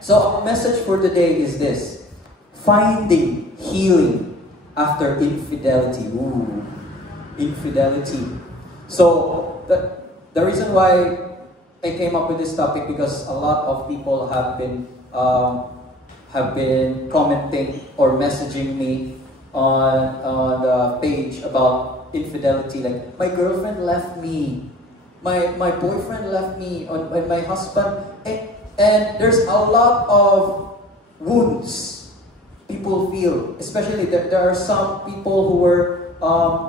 So our message for today is this: finding healing after infidelity. Ooh, infidelity. So the reason why I came up with this topic, because a lot of people have been commenting or messaging me on the page about infidelity. Like, my girlfriend left me, my boyfriend left me, and my husband, and there's a lot of wounds people feel. Especially there are some people who were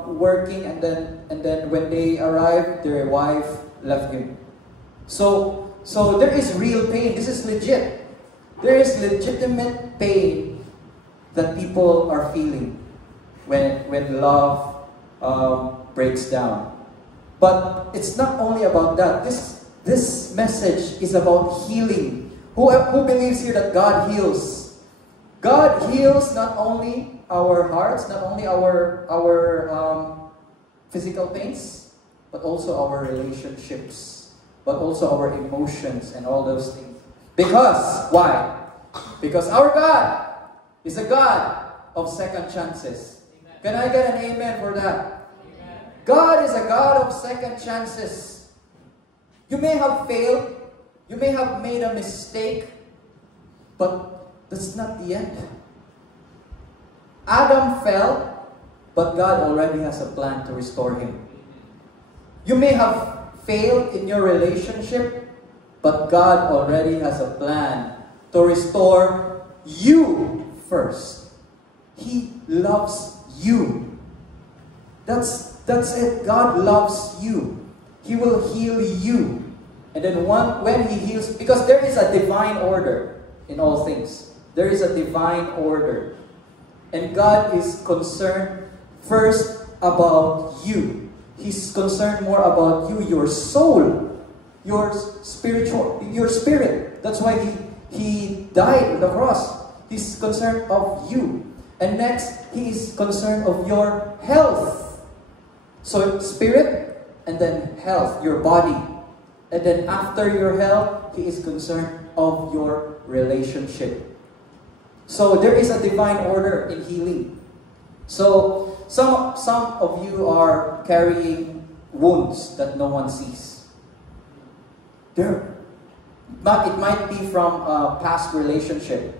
working, and then when they arrived, their wife left him. So there is real pain. This is legit. There is legitimate pain that people are feeling when love breaks down. But it's not only about that. This message is about healing. Who believes here that God heals? God heals not only our hearts, not only our physical pains, but also our relationships, but also our emotions and all those things. Because, why? Because our God is a God of second chances. Amen. Can I get an amen for that? Amen. God is a God of second chances. You may have failed, you may have made a mistake, but that's not the end. Adam fell, but God already has a plan to restore him. You may have failed in your relationship, but God already has a plan to restore you first. He loves you. That's it. God loves you. He will heal you. And then when He heals, because there is a divine order in all things. There is a divine order. And God is concerned first about you. He's concerned more about you, your soul, your spirit. That's why He died on the cross. He's concerned of you. And next, He is concerned of your health. So spirit, and then health, your body. And then after your health, He is concerned of your relationship. So there is a divine order in healing. So some of you are carrying wounds that no one sees. But it might be from a past relationship.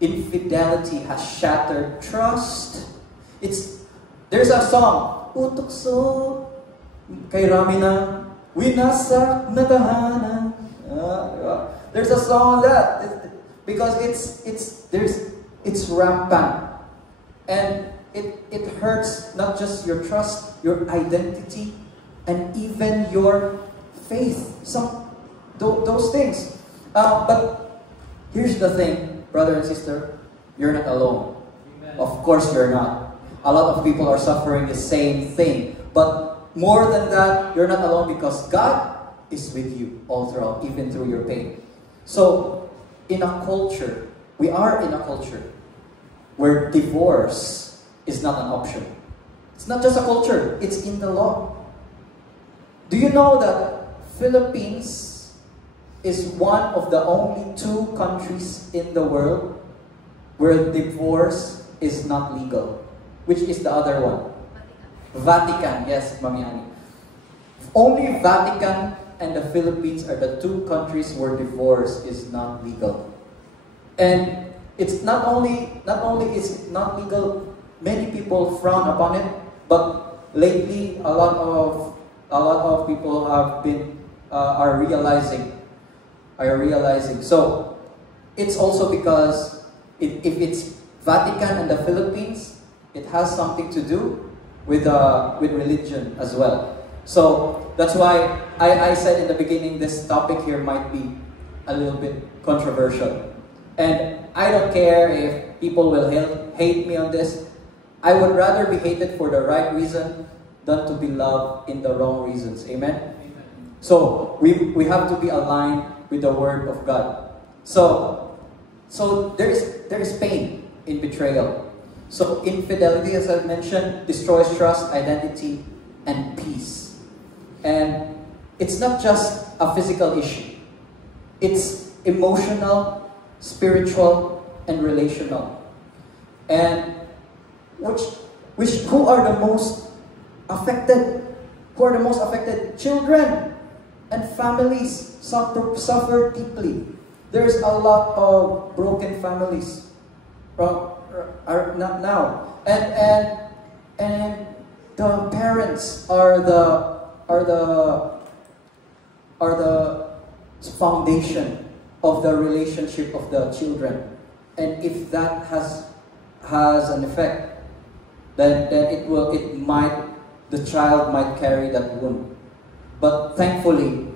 Infidelity has shattered trust. There's a song, Utukso kay Ramina, winasak na tahanan. There's a song on that because it's rampant, and it hurts not just your trust, your identity, and even your faith. Those things. But here's the thing, brother and sister, you're not alone. Amen. Of course you're not. A lot of people are suffering the same thing. But more than that, you're not alone, because God is with you all throughout, even through your pain. So, we are in a culture where divorce is not an option. It's not just a culture, it's in the law. Do you know that Philippines is one of the only 2 countries in the world where divorce is not legal? Which is the other one? Vatican. Yes, Mami Ani. Only Vatican and the Philippines are the 2 countries where divorce is not legal. And it's not only is it not legal, many people frown upon it, but lately a lot of people are realizing. So it's also because if it's Vatican and the Philippines, it has something to do with religion as well. So that's why I said in the beginning, this topic here might be a little bit controversial. And I don't care if people will hate me on this. I would rather be hated for the right reason than to be loved in the wrong reasons. Amen? Amen. So we have to be aligned with the Word of God. So there is pain in betrayal. So infidelity, as I mentioned, destroys trust, identity, and peace. And it's not just a physical issue. It's emotional, spiritual, and relational. And who are the most affected? Who are the most affected? Children and families suffer deeply. There's a lot of broken families are not now, and the parents are the foundation of the relationship of the children. And if that has an effect, then the child might carry that wound. But thankfully,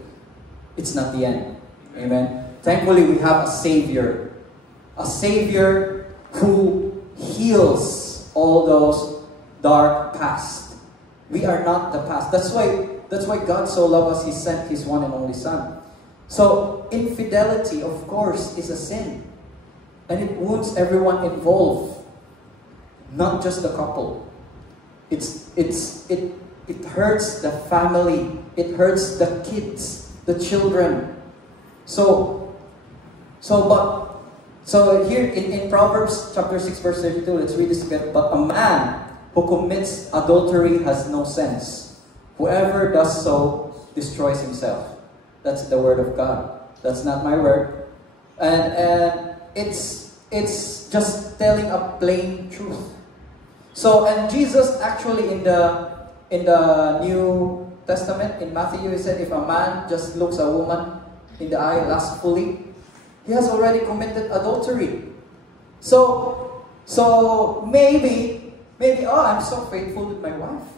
it's not the end. Amen. Thankfully, we have a Savior who heals all those dark past. We are not the past. That's why God so loved us, He sent His one and only Son. So infidelity, of course, is a sin. And it wounds everyone involved. Not just the couple. It hurts the family. It hurts the kids, the children. So here in Proverbs chapter 6 verse 32, let's read this again. But a man who commits adultery has no sense. Whoever does so destroys himself. That's the word of God. That's not my word. And it's just telling a plain truth. So, and Jesus actually in the New Testament, in Matthew, He said, if a man just looks a woman in the eye lustfully, he has already committed adultery. So maybe, I'm so faithful with my wife.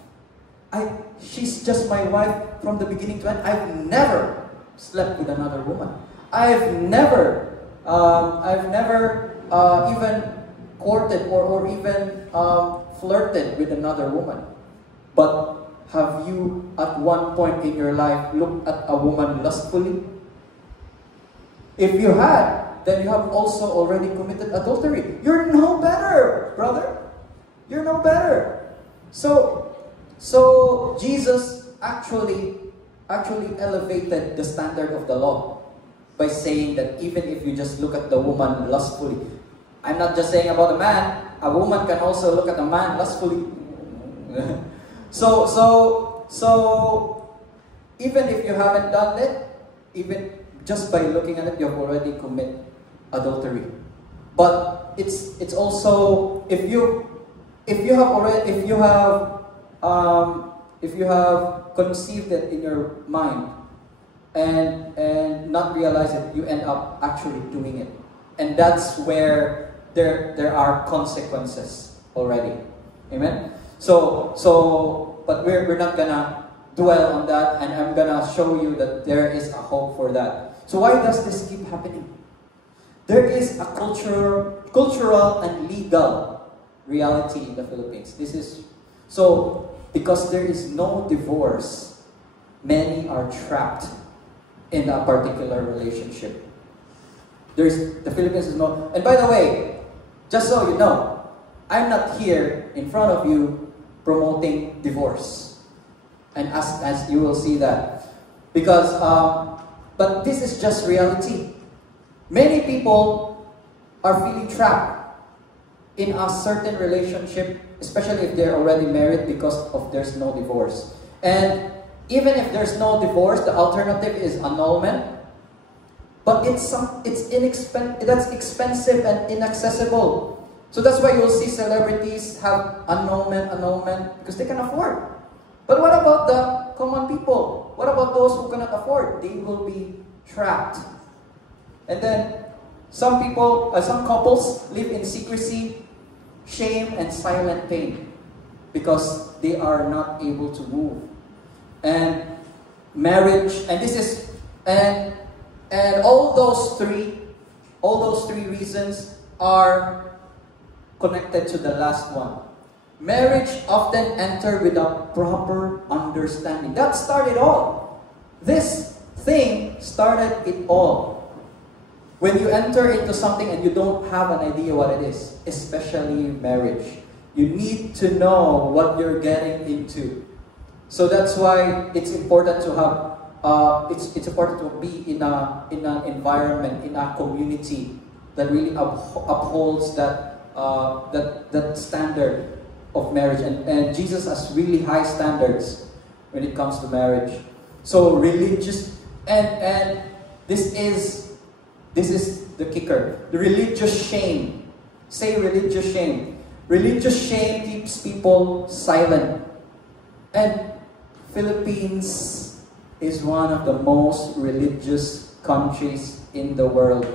She's just my wife from the beginning to end. I've never slept with another woman. I've never even courted or even flirted with another woman. But have you at one point in your life looked at a woman lustfully? If you had, then you have also already committed adultery. You're no better, brother. You're no better. So Jesus actually elevated the standard of the law by saying that even if you just look at the woman lustfully, I'm not just saying about a man, a woman can also look at a man lustfully. So even if you haven't done it, even just by looking at it, you have already committed adultery. But it's also if you have conceived it in your mind and not realize it, you end up actually doing it, and that's where there are consequences already. Amen. But we're not gonna dwell on that, and I'm gonna show you that there is a hope for that. So why does this keep happening? There is a cultural and legal reality in the Philippines. Because there is no divorce, many are trapped in a particular relationship. The Philippines is not. And by the way, just so you know, I'm not here in front of you promoting divorce. And as you will see that. Because, but this is just reality. Many people are feeling trapped in a certain relationship, especially if they're already married, because of there's no divorce. And even if there's no divorce, the alternative is annulment. But that's expensive and inaccessible. So that's why you'll see celebrities have annulment, because they can afford. But what about the common people? What about those who cannot afford? They will be trapped. And then some couples live in secrecy, shame, and silent pain because they are not able to move. And marriage, and all those three reasons are connected to the last one. Marriage often enter without proper understanding. That started all. This thing started it all. When you enter into something and you don't have an idea what it is, especially marriage, you need to know what you're getting into. So that's why it's important to have it's important to be in an environment, in a community that really upholds that standard of marriage. And Jesus has really high standards when it comes to marriage. So religious, and this is the kicker. The religious shame. Say religious shame. Religious shame keeps people silent. And Philippines is one of the most religious countries in the world.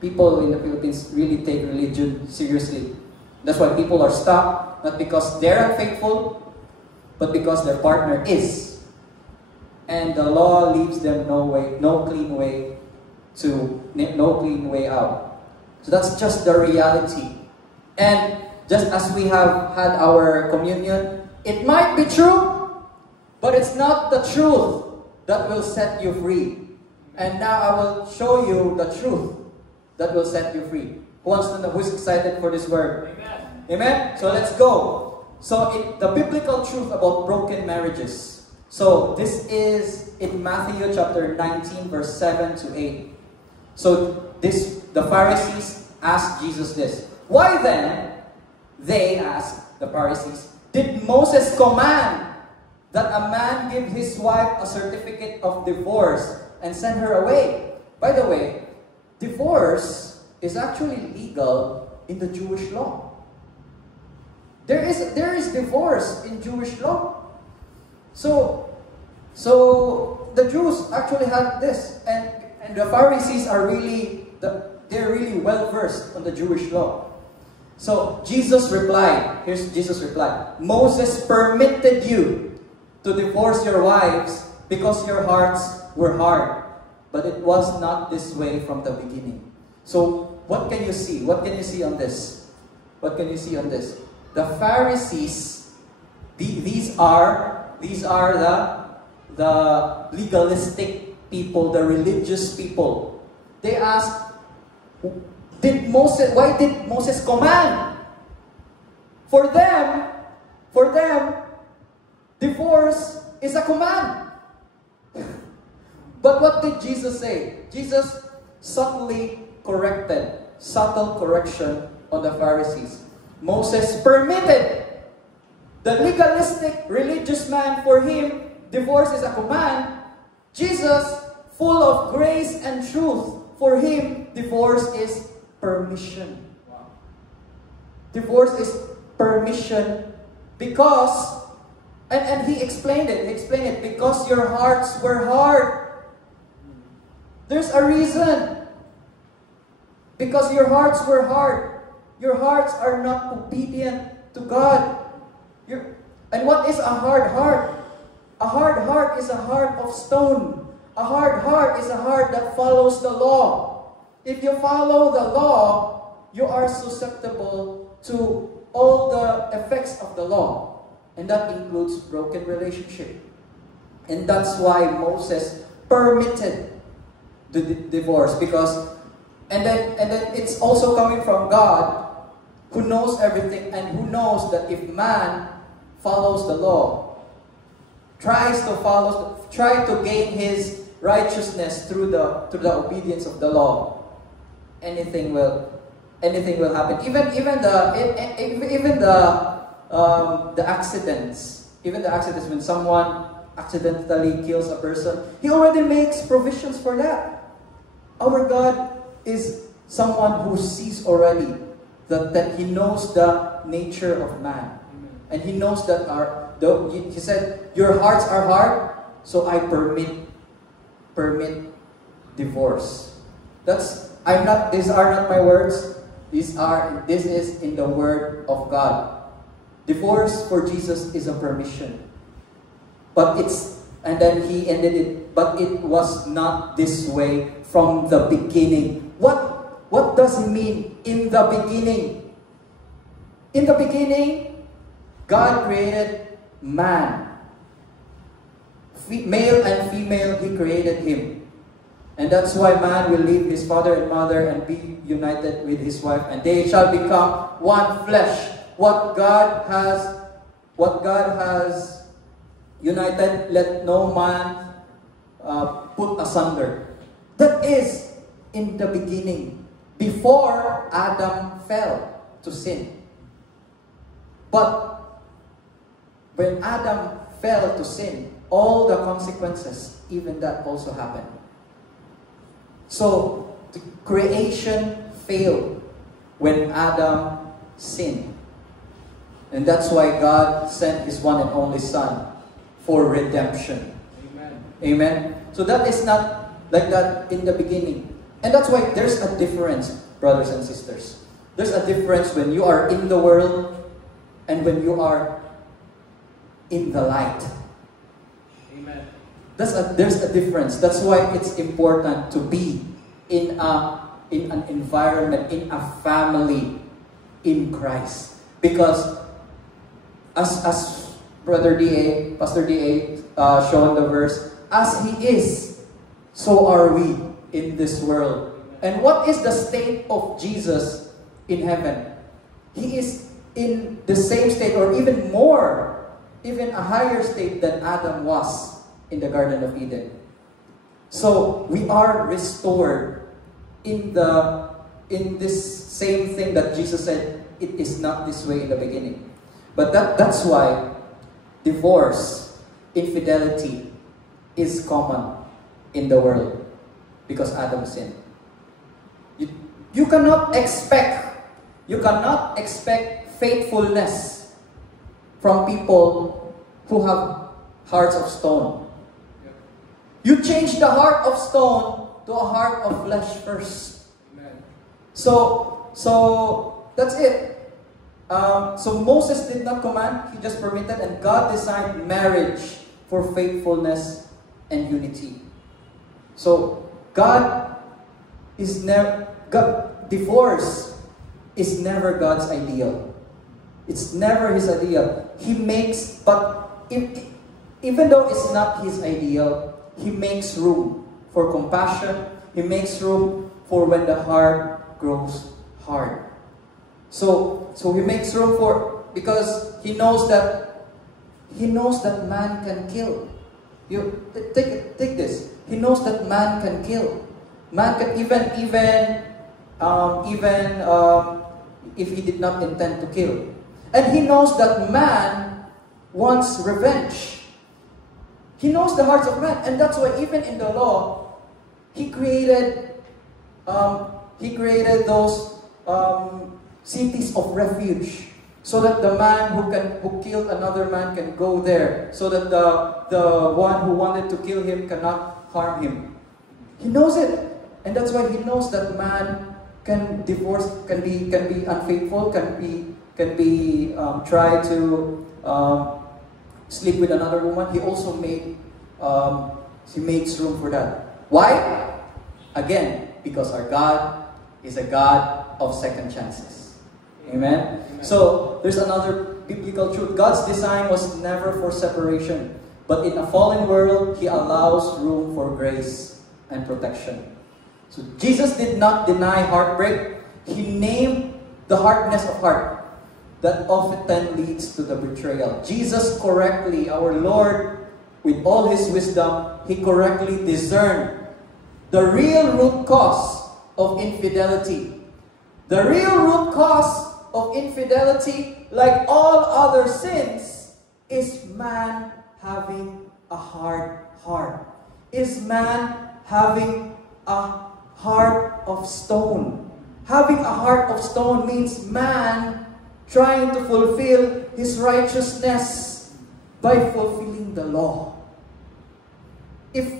People in the Philippines really take religion seriously. That's why people are stuck, not because they're unfaithful, but because their partner is. And the law leaves them no clean way out. So that's just the reality. And just as we have had our communion, it might be true, but it's not the truth that will set you free. And now I will show you the truth that will set you free. Who wants to know? Who's excited for this word? Amen. Amen? So let's go. So the biblical truth about broken marriages. So this is in Matthew chapter 19 verse 7 to 8. So the Pharisees asked Jesus this. Why then, they asked the Pharisees, did Moses command that a man give his wife a certificate of divorce and send her away? By the way, divorce is actually legal in the Jewish law. There is divorce in Jewish law. So the Jews actually had this, and the Pharisees are they're really well versed on the Jewish law. So Jesus replied, here's Jesus' reply. Moses permitted you to divorce your wives because your hearts were hard. But it was not this way from the beginning. So what can you see? What can you see on this? What can you see on this? The Pharisees, these are the legalistic people, the religious people. They ask, why did Moses command? For them, divorce is a command. But what did Jesus say? Jesus subtle correction on the Pharisees. Moses permitted the legalistic religious man, for him, divorce is a command. Jesus, full of grace and truth, for him, divorce is permission. Wow. Divorce is permission because, and he explained it, because your hearts were hard. There's a reason. Because your hearts were hard. Your hearts are not obedient to God. And what is a hard heart? A hard heart is a heart of stone. A hard heart is a heart that follows the law. If you follow the law, you are susceptible to all the effects of the law. And that includes broken relationship. And that's why Moses permitted the divorce, because and then it's also coming from God, who knows everything and who knows that if man follows the law, try to gain his righteousness through the obedience of the law, anything will happen. Even the accidents when someone accidentally kills a person, He already makes provisions for that. Our God is someone who sees already that He knows the nature of man. And He knows that He said, your hearts are hard, so I permit divorce. These are not my words. This is in the Word of God. Divorce for Jesus is a permission. And then He ended it, but it was not this way from the beginning. What does He mean, in the beginning? In the beginning, God created man. Male and female, He created him. And that's why man will leave his father and mother and be united with his wife, and they shall become one flesh. What God has united, let no man put asunder. That is in the beginning. before Adam fell to sin. But when Adam fell to sin, all the consequences, even that also happened. So, the creation failed when Adam sinned. And that's why God sent His one and only Son for redemption. Amen. Amen? So that is not like that in the beginning. And that's why there's a difference, brothers and sisters. There's a difference when you are in the world and when you are in the light. Amen. There's a difference. That's why it's important to be in an environment, in a family in Christ. Because as Brother D.A., Pastor D.A. Shown the verse, as He is, so are we in this world. And what is the state of Jesus in heaven? He is in the same state, or even more, even a higher state than Adam was in the Garden of Eden. So we are restored in this same thing that Jesus said, it is not this way in the beginning. But that's why divorce, infidelity is common in the world, because Adam sinned. You cannot expect faithfulness from people who have hearts of stone. You change the heart of stone to a heart of flesh first. Amen. So that's it. So Moses did not command, he just permitted, and God designed marriage for faithfulness and unity. So divorce is never God's ideal. It's never His ideal. Even though it's not His ideal, He makes room for compassion. He makes room for when the heart grows hard. So He makes room because He knows that man can kill. You take this. He knows that man can kill. Man can even if he did not intend to kill. And He knows that man wants revenge. He knows the hearts of man, and that's why even in the law, He created those cities of refuge, so that the man who killed another man can go there, so that the one who wanted to kill him cannot harm him. He knows it, and that's why He knows that man can divorce, can be unfaithful, can be try to sleep with another woman. He also makes room for that. Why? Again, because our God is a God of second chances. Amen? So, there's another biblical truth. God's design was never for separation. But in a fallen world, He allows room for grace and protection. So, Jesus did not deny heartbreak. He named the hardness of heart that often leads to the betrayal. Jesus correctly, our Lord, with all His wisdom, He correctly discerned the real root cause of infidelity. The real root cause of infidelity, like all other sins, is man having a hard heart. Is man having a heart of stone. Having a heart of stone means man trying to fulfill his righteousness by fulfilling the law. If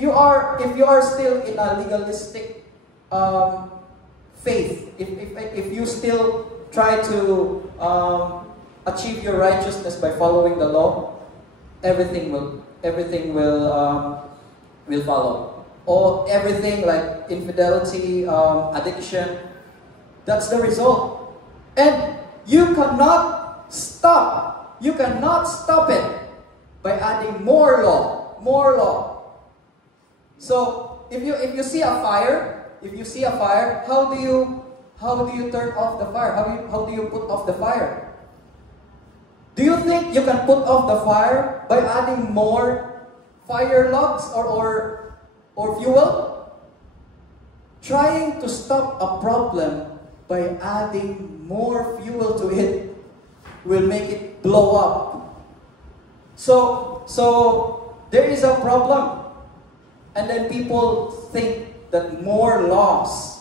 you are still in a legalistic faith, if you still try to achieve your righteousness by following the law, everything will follow. Or everything like infidelity, addiction, that's the result. And you cannot stop it by adding more law. So if you see a fire, how do you turn off the fire? How do you put off the fire? Do you think you can put off the fire by adding more fire logs or fuel? trying to stop a problem by adding more fuel to it will make it blow up. So there is a problem. And then people think that more laws,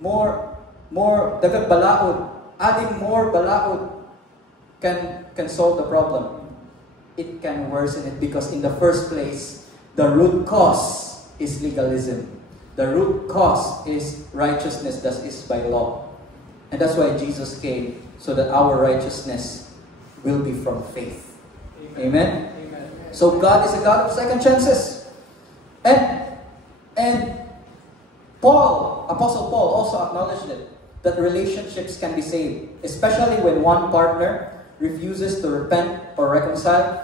more dagat balaod, adding more balaod can solve the problem. It can worsen it because in the first place, the root cause is legalism. The root cause is righteousness that is by law. And that's why Jesus came, so that our righteousness will be from faith. Amen? Amen. So God is a God of second chances. And Apostle Paul also acknowledged it, that relationships can be saved, especially when one partner refuses to repent or reconcile.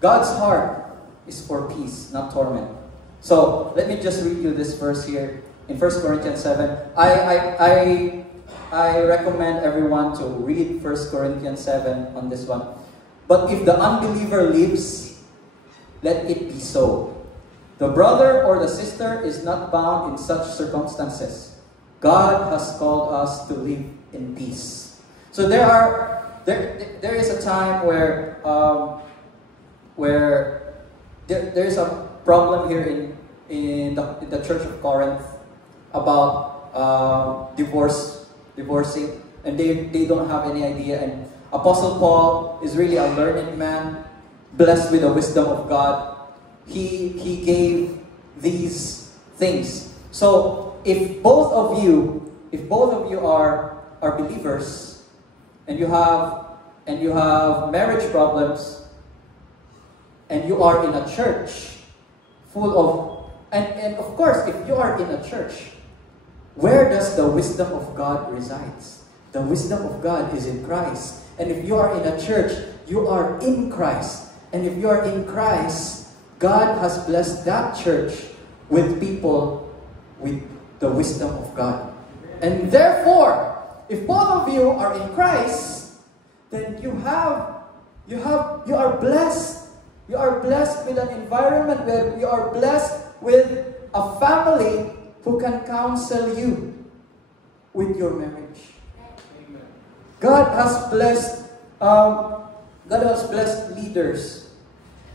God's heart is for peace, not torment. So let me just read you this verse here in 1 Corinthians 7. I recommend everyone to read 1 Corinthians 7 on this one. But if the unbeliever lives, let it be so. The brother or the sister is not bound in such circumstances. God has called us to live in peace. So there is a time where there is a problem here in the Church of Corinth about divorcing, and they don't have any idea. And Apostle Paul is really a learned man, blessed with the wisdom of God. He gave these things. So if both of you are believers, and you have marriage problems, and you are in a church full of, and of course, if you are in a church, where does the wisdom of God resides? The wisdom of God is in Christ. And if you are in a church, you are in Christ. And if you are in Christ, God has blessed that church with people with the wisdom of God. And therefore, if both of you are in Christ, then you are blessed. You are blessed with an environment where you are blessed with a family who can counsel you with your marriage. Amen. God has blessed leaders,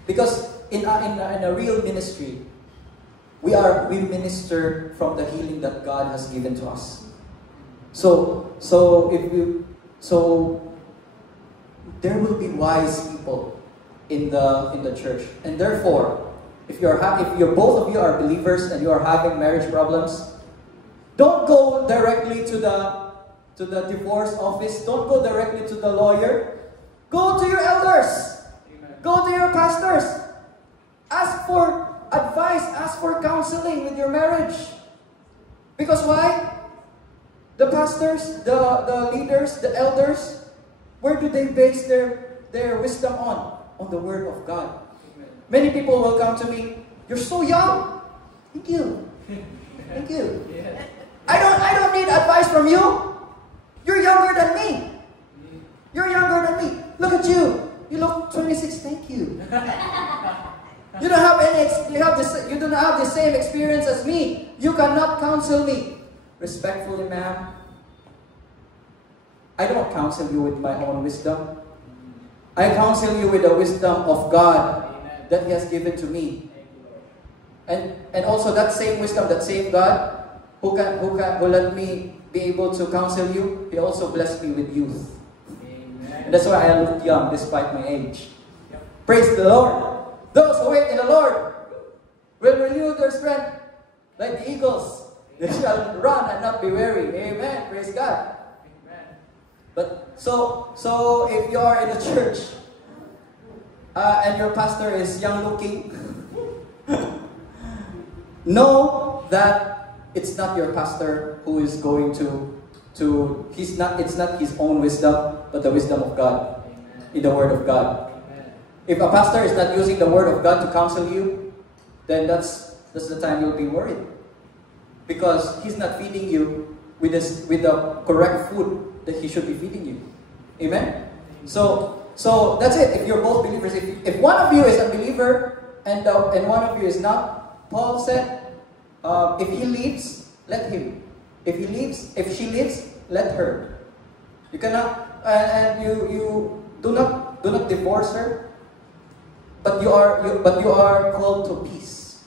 because in a real ministry, we minister from the healing that God has given to us. So there will be wise people in the church, and therefore, if both of you are believers and you are having marriage problems, don't go directly to the divorce office. Don't go directly to the lawyer. Go to your elders. Amen. Go to your pastors. Ask for advice. Ask for counseling with your marriage. Because why? The pastors, the leaders, the elders, where do they base their wisdom on? On the Word of God. Amen. Many people will come to me, "You're so young." Thank you. Thank you. Yeah. I don't need advice from you. You're younger than me. You're younger than me. Look at you. You look 26. Thank you. You don't have you don't have the same experience as me. You cannot counsel me. Respectfully, ma'am, I don't counsel you with my own wisdom. I counsel you with the wisdom of God that He has given to me. And also that same wisdom, that same God who let me be able to counsel you, He also blessed me with youth. Amen. And that's why I look young despite my age. Praise the Lord. Those who wait in the Lord will renew their strength like the eagles. They shall run and not be weary. Amen. Praise God. Amen. But so if you are in a church and your pastor is young looking, know that it's not your pastor who is going to it's not his own wisdom, but the wisdom of God. Amen. In the Word of God. Amen. If a pastor is not using the Word of God to counsel you, then that's the time you'll be worried. Because he's not feeding you with the correct food that he should be feeding you. Amen? So that's it. If you're both believers, if one of you is a believer and one of you is not, Paul said, if he leaves, let him. If she leaves, let her. You cannot, and you do not divorce her. But you are called to peace.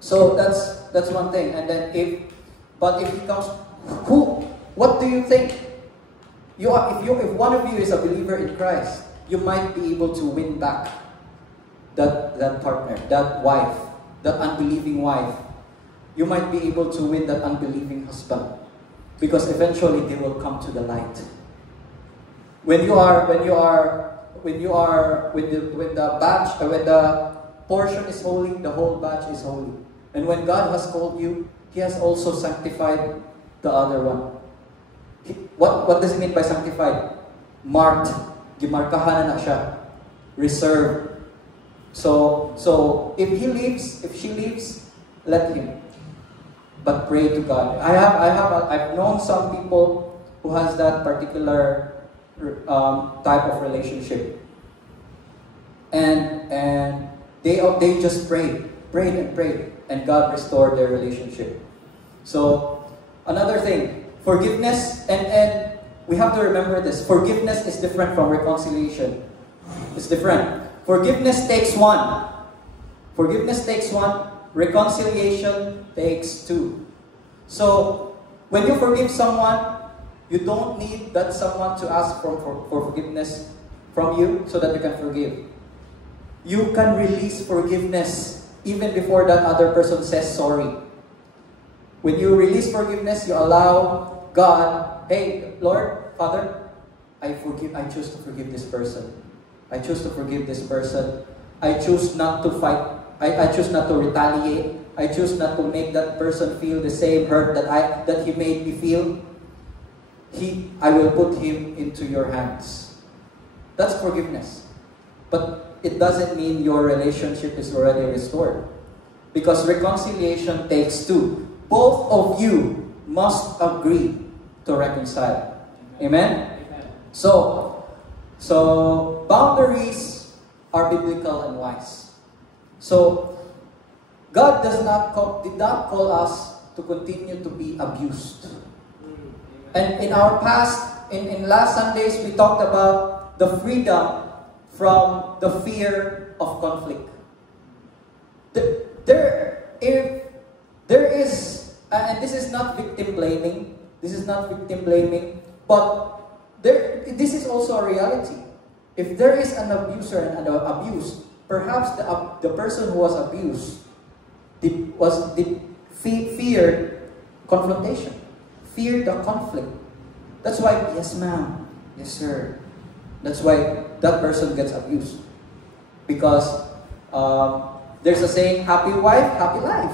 So that's one thing. And then if he comes, what do you think? If one of you is a believer in Christ, you might be able to win back that partner, that wife, that unbelieving wife. You might be able to win that unbelieving husband, because eventually they will come to the light. When the portion is holy, the whole batch is holy. And when God has called you, He has also sanctified the other one. What does it mean by sanctified? Marked. Gimarkahan na siya. Reserved. So if she leaves, let him. But pray to God. I've known some people who has that particular type of relationship, and they just prayed, and God restored their relationship. So another thing, forgiveness, and we have to remember this. Forgiveness is different from reconciliation. It's different. Forgiveness takes one. Reconciliation takes two. So when you forgive someone, you don't need that someone to ask for forgiveness from you so that you can forgive. You can release forgiveness even before that other person says sorry. When you release forgiveness, you allow God, hey, Lord, Father, I choose to forgive this person. I choose to forgive this person. I choose not to fight. I choose not to retaliate. I choose not to make that person feel the same hurt that he made me feel. I will put him into your hands. That's forgiveness. But it doesn't mean your relationship is already restored. Because reconciliation takes two. Both of you must agree to reconcile. Amen? Amen. So boundaries are biblical and wise. So God did not call us to continue to be abused. And in our past, in last Sundays, we talked about the freedom from the fear of conflict. If there is, and this is not victim blaming. But this is also a reality. If there is an abuser and an abused, perhaps the person who was abused feared confrontation, feared the conflict. That's why, yes ma'am, yes sir. That's why that person gets abused. Because there's a saying, happy wife, happy life.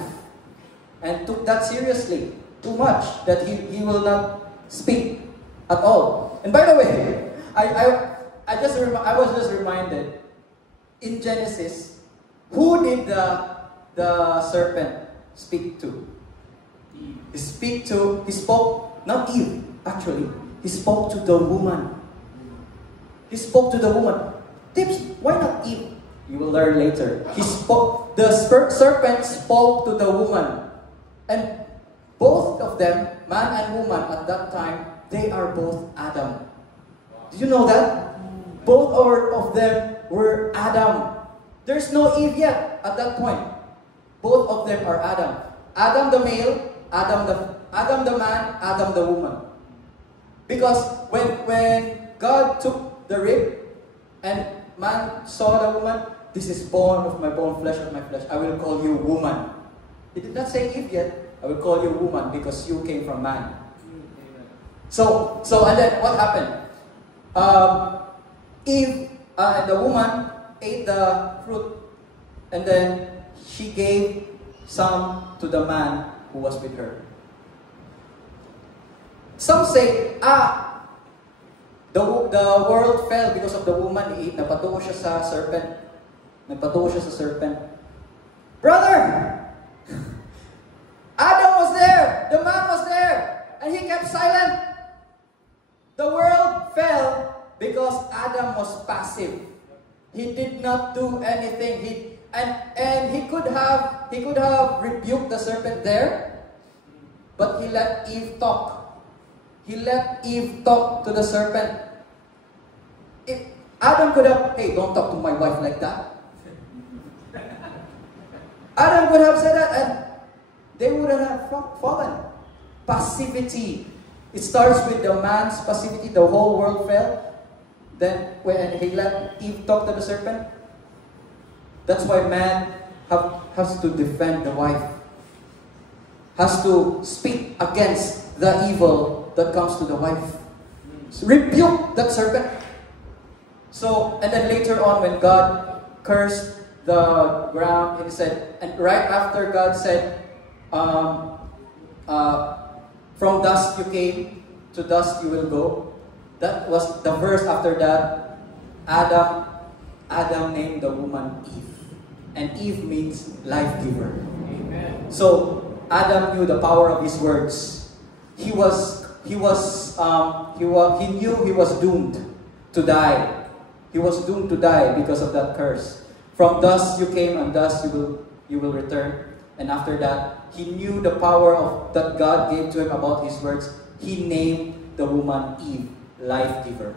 And took that seriously, too much, that he will not speak at all. And by the way, I was just reminded, in Genesis, who did the serpent speak to? He spoke, not Eve, actually. He spoke to the woman. Tips, why not Eve? You will learn later. The serpent spoke to the woman. And both of them, man and woman at that time, they are both Adam. Did you know that? Both of them were Adam. There's no Eve yet at that point. Both of them are Adam. Adam the male, Adam the man, Adam the woman. Because when God took the rib and man saw the woman, this is bone of my bone, flesh of my flesh. I will call you woman. He did not say Eve yet. I will call you woman because you came from man. So and then what happened? Eve, the woman ate the fruit, and then she gave some to the man who was with her. Some say, the world fell because of the woman he ate. Napatuko siya sa serpent. Brother! Adam was there! The man was there! And he kept silent. The world fell because Adam was passive. He did not do anything. And he could have rebuked the serpent there. But he let Eve talk. He let Eve talk to the serpent. If Adam could have, hey, don't talk to my wife like that. Adam could have said that and they wouldn't have fallen. Passivity. It starts with the man's passivity. The whole world fell. Then when he let Eve talk to the serpent, that's why man has to defend the wife. Has to speak against the evil that comes to the wife. So rebuke that serpent. So, and then later on when God cursed the ground, and he said, and right after God said, from dust you came, to dust you will go. That was the verse after that. Adam named the woman Eve. And Eve means life giver. Amen. So Adam knew the power of his words. He knew he was doomed to die. He was doomed to die because of that curse. From dust you came, and dust you will return. And after that, he knew the power that God gave to him about his words. He named the woman Eve, life giver.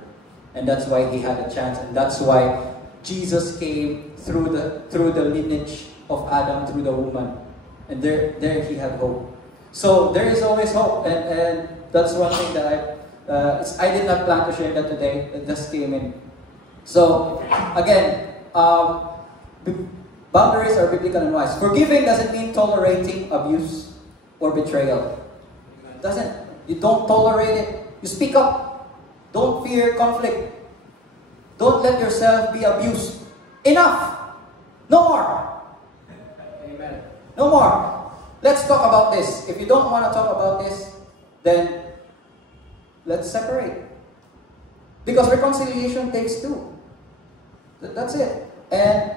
And that's why he had a chance. And that's why Jesus came through the lineage of Adam, through the woman. And there he had hope. So there is always hope. And that's one thing that I did not plan to share that today. It just came in. So again, boundaries are biblical and wise. Forgiving doesn't mean tolerating abuse or betrayal. It doesn't. You don't tolerate it. You speak up. Don't fear conflict. Don't let yourself be abused. Enough. No more. Amen. No more. Let's talk about this. If you don't want to talk about this, then let's separate. Because reconciliation takes two. That's it. And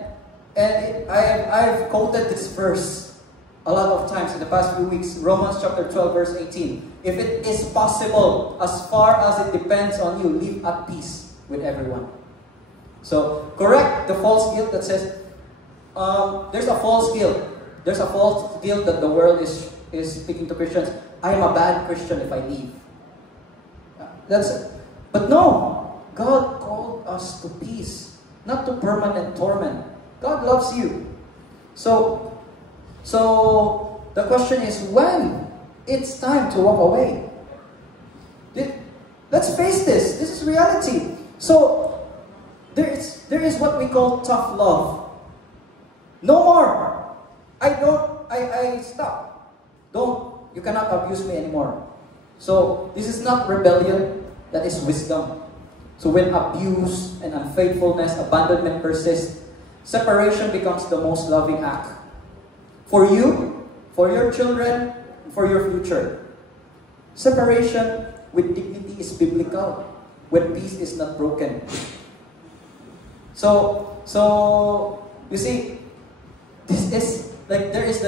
I've quoted this verse a lot of times in the past few weeks. Romans chapter 12 verse 18. If it is possible, as far as it depends on you, live at peace with everyone. So correct the false guilt that says there's a false guilt. There's a false guilt that the world is speaking to Christians. I am a bad Christian if I leave. That's it. But no, God called us to peace, not to permanent torment. God loves you. So the question is when it's time to walk away. Let's face this. This is reality. So there is what we call tough love. No more. I stop. You cannot abuse me anymore. So this is not rebellion, that is wisdom. So when abuse and unfaithfulness, abandonment persist, separation becomes the most loving act. For you, for your children, for your future. Separation with dignity is biblical when peace is not broken. So you see, this is like there is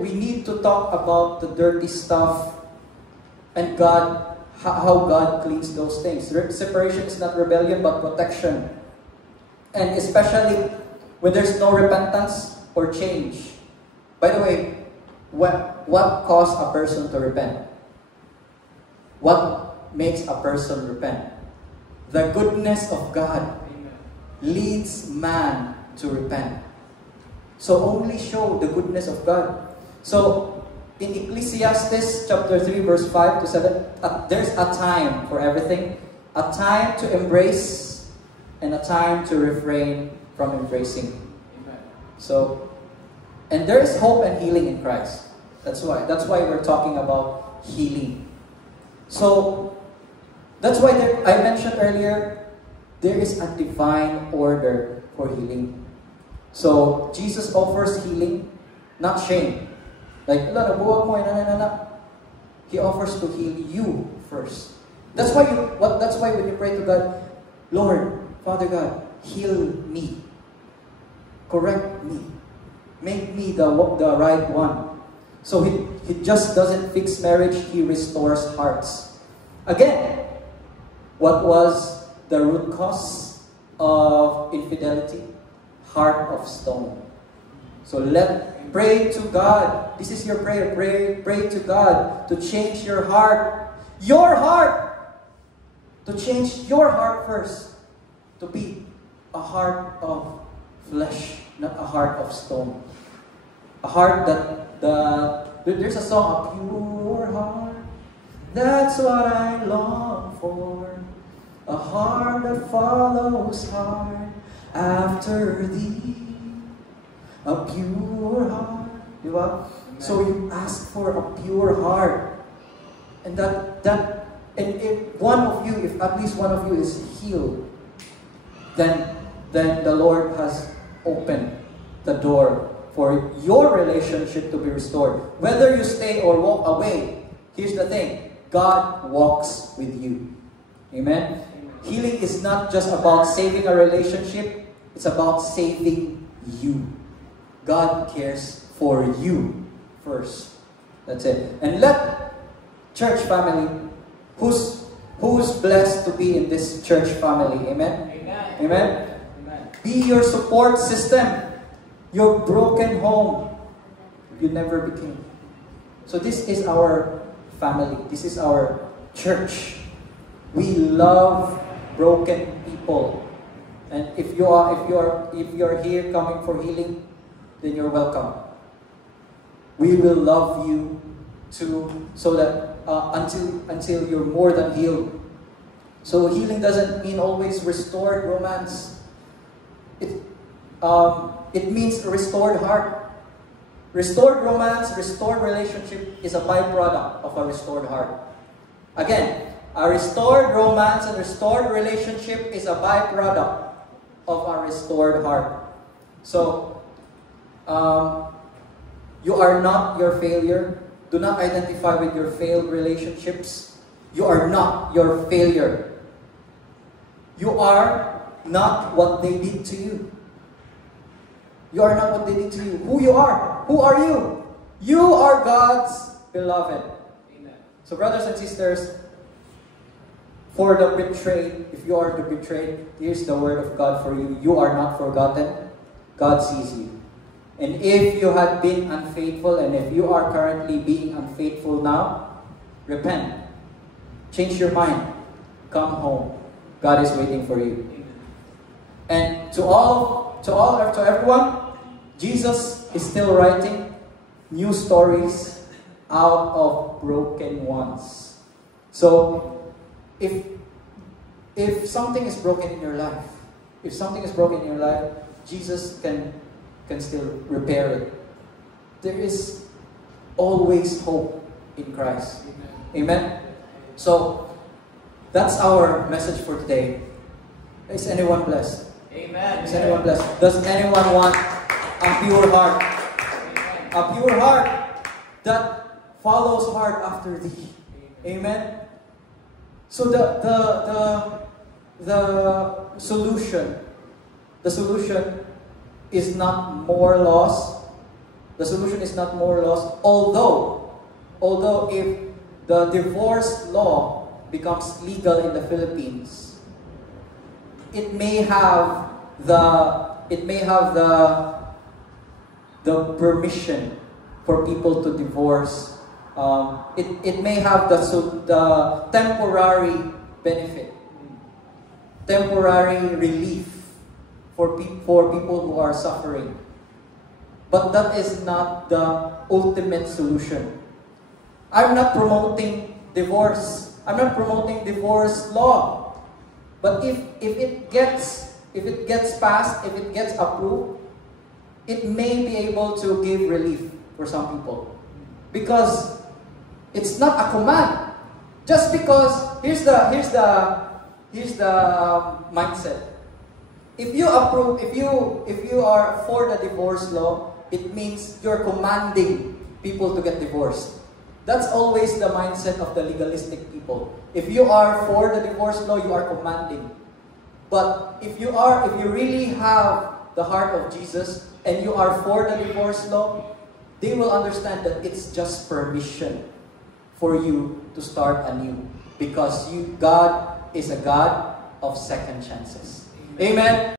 we need to talk about the dirty stuff and God, how God cleans those things. Separation is not rebellion but protection. And especially when there's no repentance or change. By the way, what caused a person to repent? What makes a person repent? The goodness of God leads man to repent. So only show the goodness of God. So in Ecclesiastes chapter 3 verse 5 to 7, there's a time for everything. A time to embrace and a time to refrain from embracing. Amen. So, and there is hope and healing in Christ. That's why we're talking about healing. So that's why I mentioned earlier, there is a divine order for healing. So Jesus offers healing, not shame. Like, nabuwag mo, He offers to heal you first. That's why when you pray to God, Lord, Father God, heal me. Correct me. Make me the right one. So he just doesn't fix marriage, He restores hearts. Again, what was the root cause of infidelity? Heart of stone. So let Pray to God. This is your prayer. Pray to God to change your heart. Your heart! To change your heart first. To be a heart of flesh, not a heart of stone. A heart there's a song, a pure heart. That's what I long for. A heart that follows hard after thee. A pure heart. Diba? So you ask for a pure heart. And and if one of you, if at least one of you is healed, then the Lord has opened the door for your relationship to be restored. Whether you stay or walk away, here's the thing. God walks with you. Amen? Healing is not just about saving a relationship. It's about saving you. God cares for you first. That's it. And let church family, who's blessed to be in this church family. Amen? Amen. Amen? Amen. Be your support system. Your broken home. You never became. So this is our family. This is our church. We love broken people. And if you're here coming for healing, then you're welcome. We will love you too, so that until you're more than healed. So healing doesn't mean always restored romance. It means a restored heart. Restored romance, restored relationship is a byproduct of a restored heart. Again, a restored romance and restored relationship is a byproduct of a restored heart. So, you are not your failure. Do not identify with your failed relationships. You are not your failure. You are not what they did to you. You are not what they did to you. Who you are. Who are you? You are God's beloved. Amen. So brothers and sisters, for the betrayed, if you are the betrayed, here's the word of God for you. You are not forgotten. God sees you. And if you have been unfaithful, and if you are currently being unfaithful now, repent. Change your mind. Come home. God is waiting for you. And to everyone, Jesus is still writing new stories out of broken ones. So, if something is broken in your life, Jesus can still repair it. There is always hope in Christ. Amen? So, that's our message for today. Is anyone blessed? Amen. Is anyone blessed? Does anyone want a pure heart? Amen. A pure heart that follows hard after thee. Amen? So the solution is not more laws. The solution is not more laws. Although if the divorce law becomes legal in the Philippines, it may have the permission for people to divorce. It may have the temporary benefit, temporary relief for people who are suffering. But that is not the ultimate solution. I'm not promoting divorce. I'm not promoting divorce law. But if it gets passed, if it gets approved, it may be able to give relief for some people. Because it's not a command. Just because here's the mindset. If you are for the divorce law, it means you're commanding people to get divorced. That's always the mindset of the legalistic people. If you are for the divorce law, you are commanding. But if you really have the heart of Jesus and you are for the divorce law, they will understand that it's just permission for you to start anew. Because God is a God of second chances. Amen.